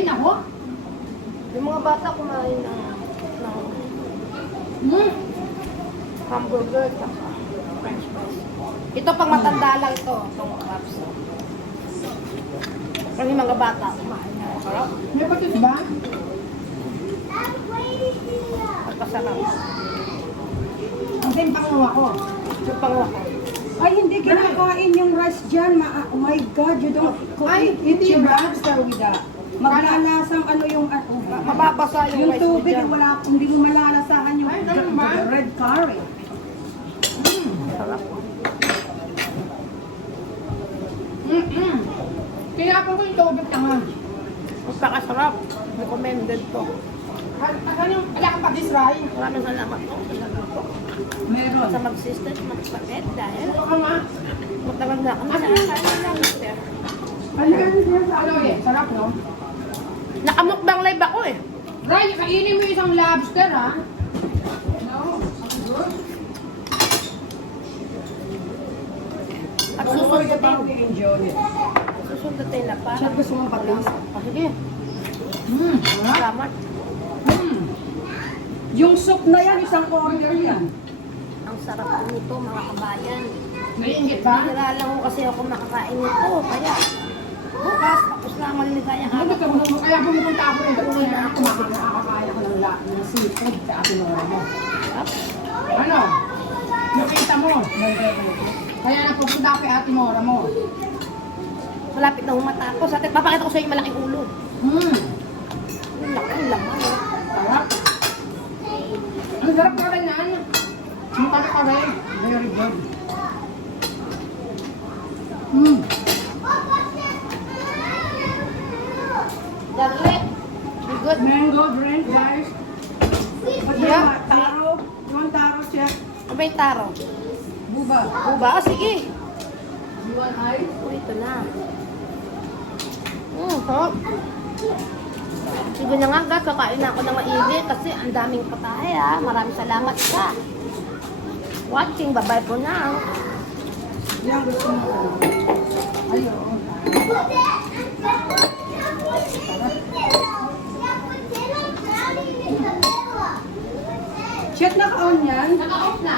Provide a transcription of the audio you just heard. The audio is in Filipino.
Ay, nako. Yung mga bata kumain ng hamburger at french fries. Ito pang matanda lang ito. Itong wraps. Pero yung mga bata kumain na. Sarap. May patis ba? At masarap. Ang same pangalawa ko. Yung pangwa ko. Ay, hindi kinakain yung rice dyan. Oh my God, you don't cook Ay, it. hindi It's your ba? lobster with that. Maglalasang ano yung... Mababasa yung yung rice mo tubig, dyan. hindi mo malalasahan yung Ay, ganun ba? the red curry. Sarap. Tinapon ko yung tubig naman. Magpakasarap. Recommended to. Wala kang patis, Ray? Maraming salamat po. Meron. Sa mag-sisters, magpakit dahil Ito nga. matagal na kami sa kain ng mister. Ano eh, sarap no? Nakamukbang live ako eh. Ray, kainin mo yung isang lobster ha? No? At susundutin. Enjoy it. Susundutin na pa. Siya gusto mong patis? Ah, sige. Sarap. Salamat. Yung soup na yan, isang order yan. Ang sarap po nito mga kabayan. Naiingit ba? Bira lang ko kasi ako makakain nito. Kaya bukas tapos na ang maliligayang Ano araw ka ko. mo? Kaya pumupunta ako rin. Kasi na ako makakaya ko ng seafood sa ating mga mo. Sarap. Ano? Nakita mo? Kaya napupunta ako kay Ate Mora mo. Malapit na humatapos. At papakita ko sa iyo yung malaking ulo. Yung laki ng laman. Sarap. Ang sarap ka rin yan. Ang tabi ka rin. Very good. Darle. Be good. Mango drink, guys. Yeah. Taro. Yung taro, check. Ano ba yung taro? Buba. Uba? Ah, sige. You want ice? Oh, ito na. Sarap. Sige na nga guys, kakain na ako ng maigi kasi ang daming patay ha. Maraming salamat sa watching. Bye-bye po na. Yan gusto mo. Ayun. Check na ka-on yan. Naka-off na.